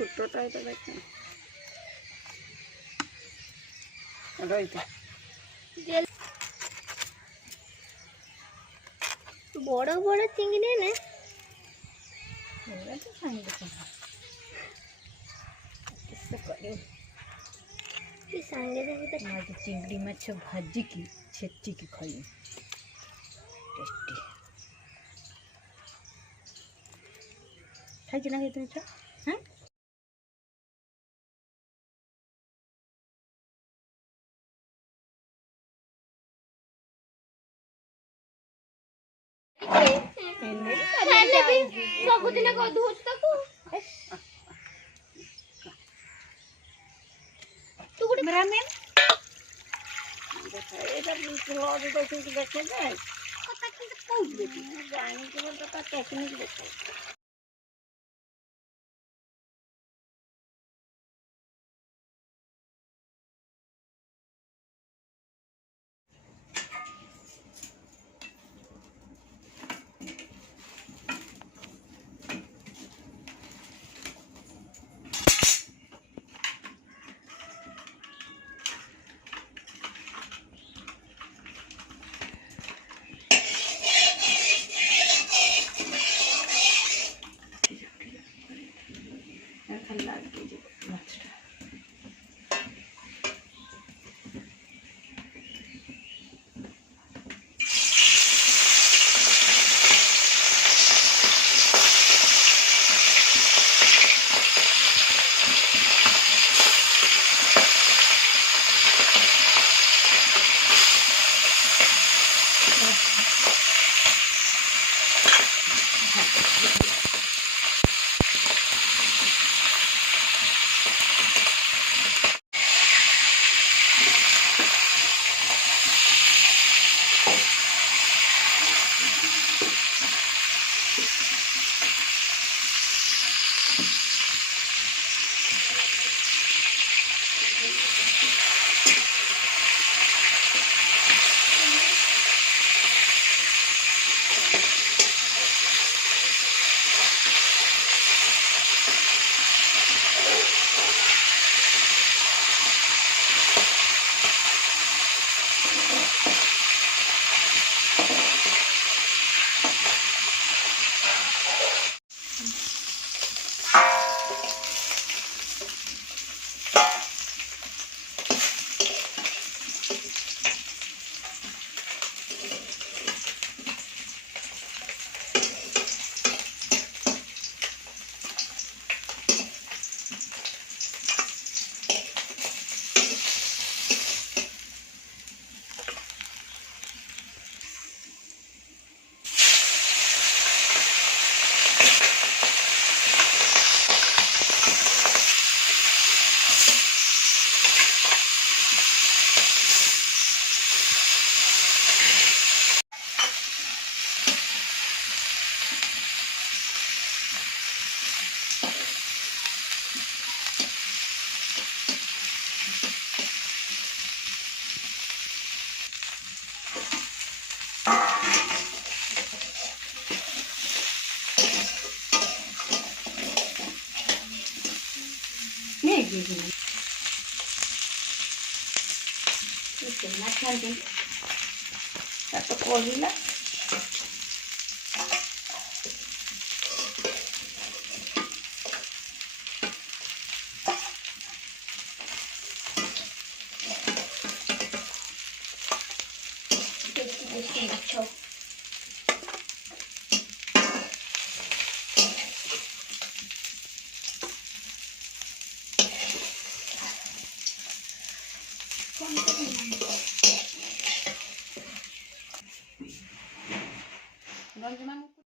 ছোটটা এটা দেখেন রইতে বড় বড় চিংড়ি না ওরা তো সামনে দেখুন किससे करें कि संगे देबो त आज चिंगड़ी माछ भाजी की छेच्ची की खाई टेस्टी खाई ना तुम हाँ सबुदिन गधुच ताकू तू गुड ब्राह्मण এটা ব্লগ দেখে দেখে যায় কথা কিন্তু কই দিবি জানি কি বলতো তা টেকনিক দেখো এত করবি না Rangimang